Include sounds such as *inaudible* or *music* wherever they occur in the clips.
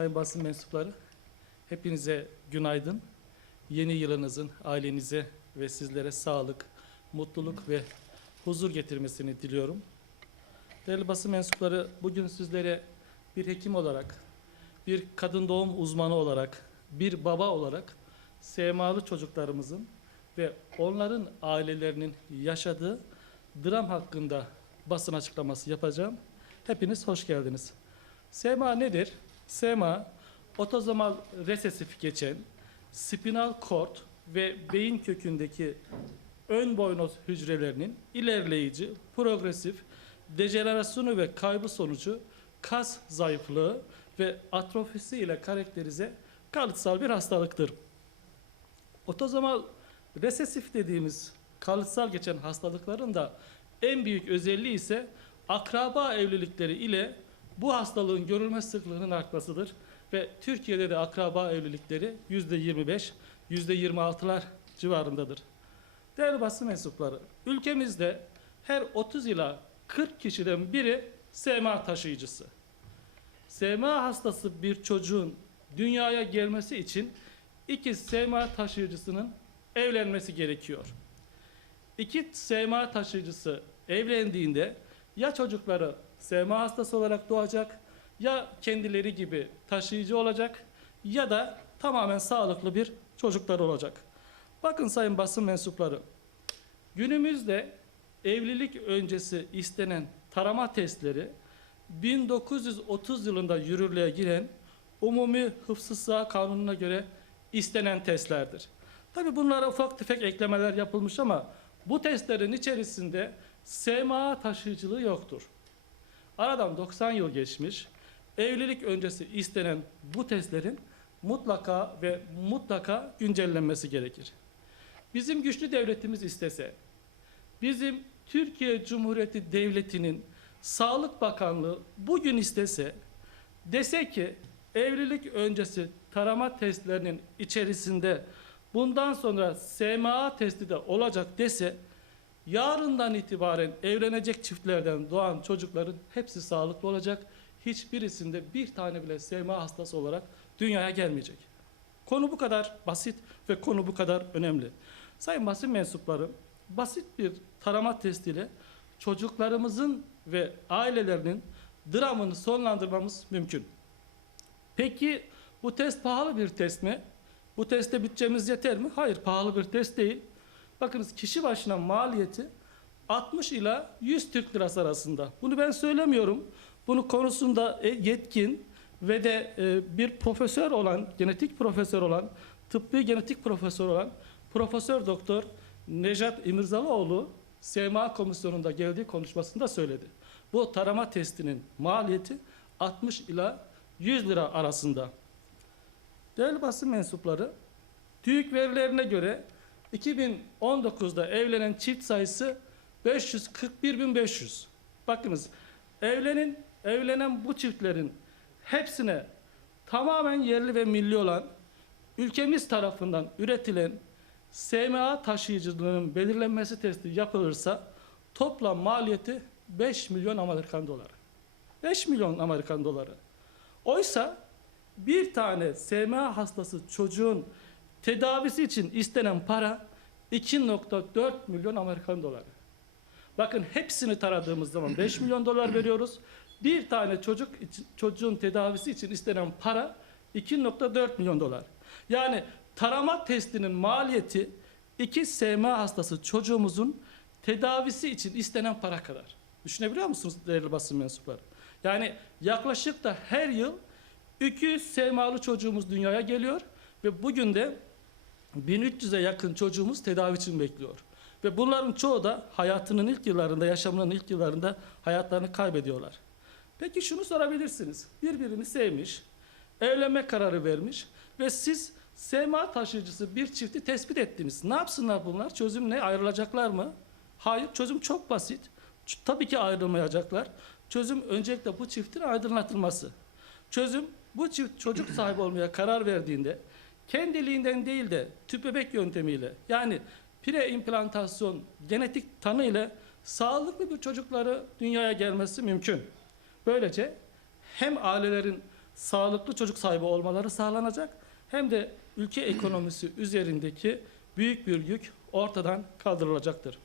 Sayın basın mensupları, hepinize günaydın. Yeni yılınızın ailenize ve sizlere sağlık, mutluluk ve huzur getirmesini diliyorum. Değerli basın mensupları, bugün sizlere bir hekim olarak, bir kadın doğum uzmanı olarak, bir baba olarak SMA'lı çocuklarımızın ve onların ailelerinin yaşadığı dram hakkında basın açıklaması yapacağım. Hepiniz hoş geldiniz. SMA nedir? SMA, otozomal resesif geçen spinal kord ve beyin kökündeki ön boynoz hücrelerinin ilerleyici, progresif, dejenerasyonu ve kaybı sonucu kas zayıflığı ve atrofisi ile karakterize kalıtsal bir hastalıktır. Otozomal resesif dediğimiz kalıtsal geçen hastalıkların da en büyük özelliği ise akraba evlilikleri ile bu hastalığın görülme sıklığının artmasıdır ve Türkiye'de de akraba evlilikleri %25, %26'lar civarındadır. Değerli basın mensupları, ülkemizde her 30 ila 40 kişiden biri SMA taşıyıcısı. SMA hastası bir çocuğun dünyaya gelmesi için iki SMA taşıyıcısının evlenmesi gerekiyor. İki SMA taşıyıcısı evlendiğinde ya çocukları SMA hastası olarak doğacak ya kendileri gibi taşıyıcı olacak ya da tamamen sağlıklı bir çocuklar olacak. Bakın sayın basın mensupları günümüzde evlilik öncesi istenen tarama testleri 1930 yılında yürürlüğe giren Umumi Hıfzı Sıha Kanunu'na göre istenen testlerdir. Tabi bunlara ufak tefek eklemeler yapılmış ama bu testlerin içerisinde SMA taşıyıcılığı yoktur. Aradan 90 yıl geçmiş. Evlilik öncesi istenen bu testlerin mutlaka ve mutlaka güncellenmesi gerekir. Bizim güçlü devletimiz istese, bizim Türkiye Cumhuriyeti Devleti'nin Sağlık Bakanlığı bugün istese, dese ki evlilik öncesi tarama testlerinin içerisinde bundan sonra SMA testi de olacak dese, yarından itibaren evlenecek çiftlerden doğan çocukların hepsi sağlıklı olacak. Hiçbirisinde bir tane bile SMA hastası olarak dünyaya gelmeyecek. Konu bu kadar basit ve konu bu kadar önemli. Sayın basın mensupları, basit bir tarama testiyle çocuklarımızın ve ailelerinin dramını sonlandırmamız mümkün. Peki bu test pahalı bir test mi? Bu teste bütçemiz yeter mi? Hayır, pahalı bir test değil. Bakınız kişi başına maliyeti 60 ila 100 Türk lirası arasında. Bunu ben söylemiyorum. Bunu konusunda e, yetkin ve de e, bir profesör olan, genetik profesör olan, tıbbi genetik profesör olan Profesör Doktor Nejat İmirzalıoğlu SMA komisyonunda geldiği konuşmasında söyledi. Bu tarama testinin maliyeti 60 ila 100 lira arasında. Değerli basın mensupları, TÜİK verilerine göre 2019'da evlenen çift sayısı 541.500. Bakınız, evlenin, evlenen bu çiftlerin hepsine tamamen yerli ve milli olan ülkemiz tarafından üretilen SMA taşıyıcılığının belirlenmesi testi yapılırsa toplam maliyeti 5 milyon Amerikan doları. 5 milyon Amerikan doları. Oysa bir tane SMA hastası çocuğun tedavisi için istenen para 2.4 milyon Amerikan doları. Bakın hepsini taradığımız zaman 5 *clears throat* milyon dolar veriyoruz. Bir tane çocuk için, çocuğun tedavisi için istenen para 2.4 milyon dolar. Yani tarama testinin maliyeti iki SMA hastası çocuğumuzun tedavisi için istenen para kadar. Düşünebiliyor musunuz değerli basın mensupları? Yani yaklaşık da her yıl 200 SMA'lı çocuğumuz dünyaya geliyor ve bugün de 1300'e yakın çocuğumuz tedavi için bekliyor. Ve bunların çoğu da hayatının ilk yıllarında, yaşamının ilk yıllarında hayatlarını kaybediyorlar. Peki şunu sorabilirsiniz. Birbirini sevmiş, evlenme kararı vermiş ve siz SMA taşıyıcısı bir çifti tespit ettiniz. Ne yapsınlar bunlar? Çözüm ne? Ayrılacaklar mı? Hayır, çözüm çok basit. Tabii ki ayrılmayacaklar. Çözüm öncelikle bu çiftin aydınlatılması. Çözüm bu çift çocuk sahibi olmaya karar verdiğinde kendiliğinden değil de tüp bebek yöntemiyle yani preimplantasyon genetik tanı ile sağlıklı bir çocukları dünyaya gelmesi mümkün. Böylece hem ailelerin sağlıklı çocuk sahibi olmaları sağlanacak hem de ülke ekonomisi *clears throat* üzerindeki büyük bir yük ortadan kaldırılacaktır.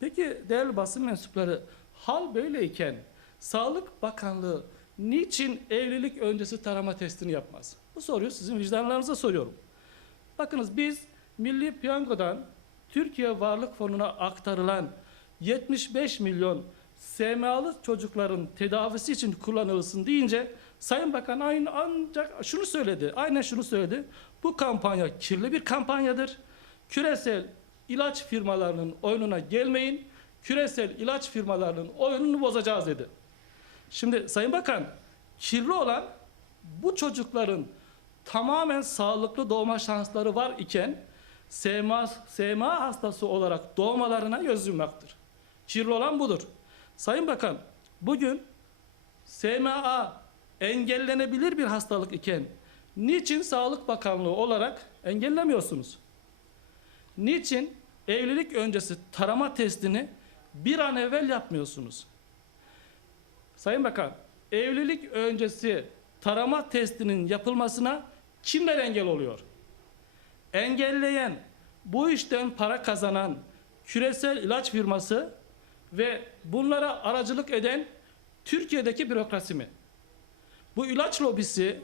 Peki değerli basın mensupları hal böyleyken Sağlık Bakanlığı niçin evlilik öncesi tarama testini yapmaz? Bu soruyu sizin vicdanlarınıza soruyorum. Bakınız biz Milli Piyango'dan Türkiye Varlık Fonu'na aktarılan 75 milyon SMA'lı çocukların tedavisi için kullanılsın deyince Sayın Bakan aynı ancak şunu söyledi. Aynen şunu söyledi. Bu kampanya kirli bir kampanyadır. Küresel ilaç firmalarının oyununa gelmeyin. Küresel ilaç firmalarının oyununu bozacağız dedi. Şimdi Sayın Bakan kirli olan bu çocukların tamamen sağlıklı doğma şansları var iken SMA, SMA hastası olarak doğmalarına göz yummaktır. Kirli olan budur. Sayın Bakan bugün SMA engellenebilir bir hastalık iken niçin Sağlık Bakanlığı olarak engellemiyorsunuz? Niçin evlilik öncesi tarama testini bir an evvel yapmıyorsunuz? Sayın Bakan, evlilik öncesi tarama testinin yapılmasına kimler engel oluyor? Engelleyen, bu işten para kazanan küresel ilaç firması ve bunlara aracılık eden Türkiye'deki bürokrasi mi? Bu ilaç lobisi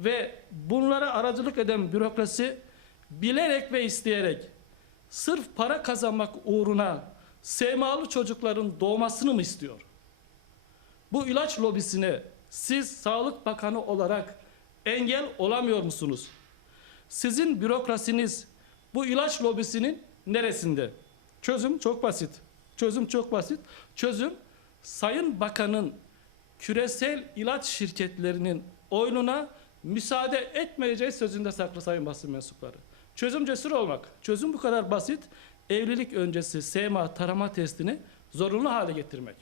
ve bunlara aracılık eden bürokrasi bilerek ve isteyerek sırf para kazanmak uğruna semalı çocukların doğmasını mı istiyor? Bu ilaç lobisine siz Sağlık Bakanı olarak engel olamıyor musunuz? Sizin bürokrasiniz bu ilaç lobisinin neresinde? Çözüm çok basit. Çözüm çok basit. Çözüm Sayın Bakan'ın küresel ilaç şirketlerinin oyununa müsaade etmeyeceği sözünde saklı sayın basın mensupları. Çözüm cesur olmak. Çözüm bu kadar basit. Evlilik öncesi SMA tarama testini zorunlu hale getirmek.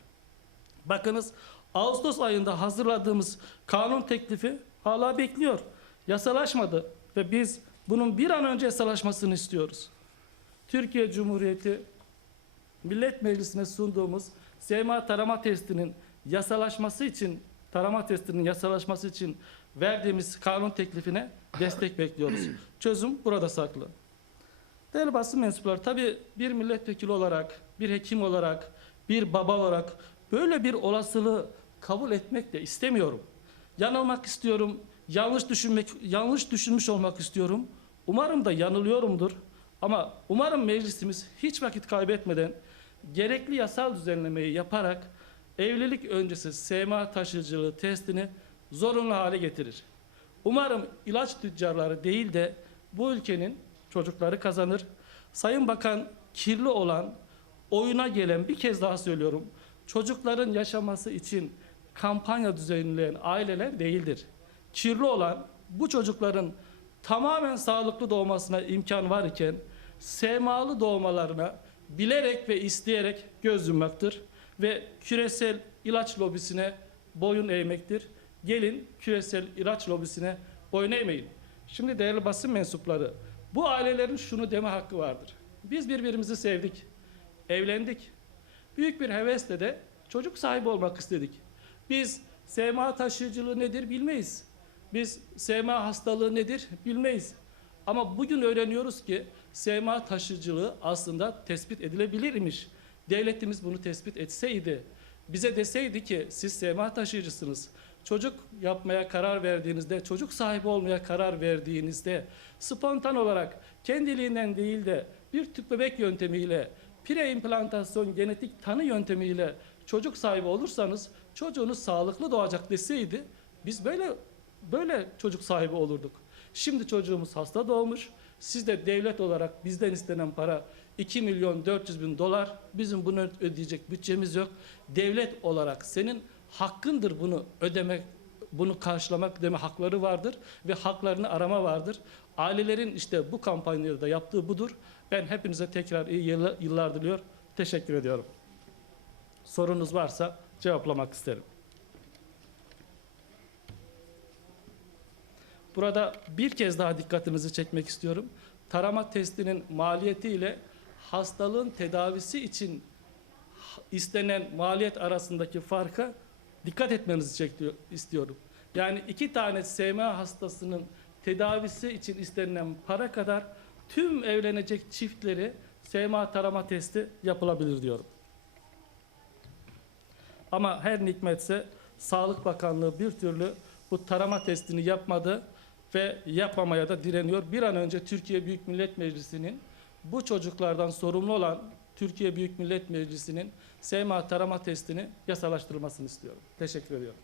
Bakınız Ağustos ayında hazırladığımız kanun teklifi hala bekliyor. Yasalaşmadı ve biz bunun bir an önce yasalaşmasını istiyoruz. Türkiye Cumhuriyeti Millet Meclisi'ne sunduğumuz SMA tarama testinin yasalaşması için tarama testinin yasalaşması için verdiğimiz kanun teklifine destek bekliyoruz. Çözüm burada saklı. Değerli basın mensupları, tabii bir milletvekili olarak, bir hekim olarak, bir baba olarak böyle bir olasılığı kabul etmek de istemiyorum. Yanılmak istiyorum, yanlış düşünmek, yanlış düşünmüş olmak istiyorum. Umarım da yanılıyorumdur. Ama umarım meclisimiz hiç vakit kaybetmeden gerekli yasal düzenlemeyi yaparak evlilik öncesi SMA taşıyıcılığı testini zorunlu hale getirir. Umarım ilaç tüccarları değil de bu ülkenin çocukları kazanır. Sayın Bakan kirli olan, oyuna gelen bir kez daha söylüyorum. Çocukların yaşaması için kampanya düzenleyen aileler değildir. Kirli olan bu çocukların tamamen sağlıklı doğmasına imkan var iken SMA'lı doğmalarına bilerek ve isteyerek göz yummaktır ve küresel ilaç lobisine boyun eğmektir. Gelin küresel ilaç lobisine boyun eğmeyin. Şimdi değerli basın mensupları, bu ailelerin şunu deme hakkı vardır. Biz birbirimizi sevdik, evlendik. Büyük bir hevesle de çocuk sahibi olmak istedik. Biz SMA taşıyıcılığı nedir bilmeyiz. Biz SMA hastalığı nedir bilmeyiz. Ama bugün öğreniyoruz ki SMA taşıyıcılığı aslında tespit edilebilirmiş. Devletimiz bunu tespit etseydi, bize deseydi ki siz SMA taşıyıcısınız. Çocuk yapmaya karar verdiğinizde, çocuk sahibi olmaya karar verdiğinizde spontan olarak kendiliğinden değil de bir tüp bebek yöntemiyle, preimplantasyon genetik tanı yöntemiyle çocuk sahibi olursanız çocuğunuz sağlıklı doğacak deseydi biz böyle böyle çocuk sahibi olurduk. Şimdi çocuğumuz hasta doğmuş. Siz de devlet olarak bizden istenen para 2 milyon 400 bin dolar. Bizim bunu ödeyecek bütçemiz yok. Devlet olarak senin hakkındır bunu ödemek, bunu karşılamak deme hakları vardır ve haklarını arama vardır. Ailelerin işte bu kampanyada da yaptığı budur. Ben hepinize tekrar iyi yıllar, diliyor. Teşekkür ediyorum. Sorunuz varsa cevaplamak isterim. Burada bir kez daha dikkatinizi çekmek istiyorum. Tarama testinin maliyeti ile hastalığın tedavisi için istenen maliyet arasındaki farka dikkat etmenizi istiyorum. Yani iki tane SMA hastasının tedavisi için istenilen para kadar tüm evlenecek çiftleri SMA tarama testi yapılabilir diyorum. Ama her nikmetse Sağlık Bakanlığı bir türlü bu tarama testini yapmadı ve yapmamaya da direniyor. Bir an önce Türkiye Büyük Millet Meclisi'nin bu çocuklardan sorumlu olan Türkiye Büyük Millet Meclisi'nin SMA tarama testini yasalaştırılmasını istiyorum. Teşekkür ediyorum.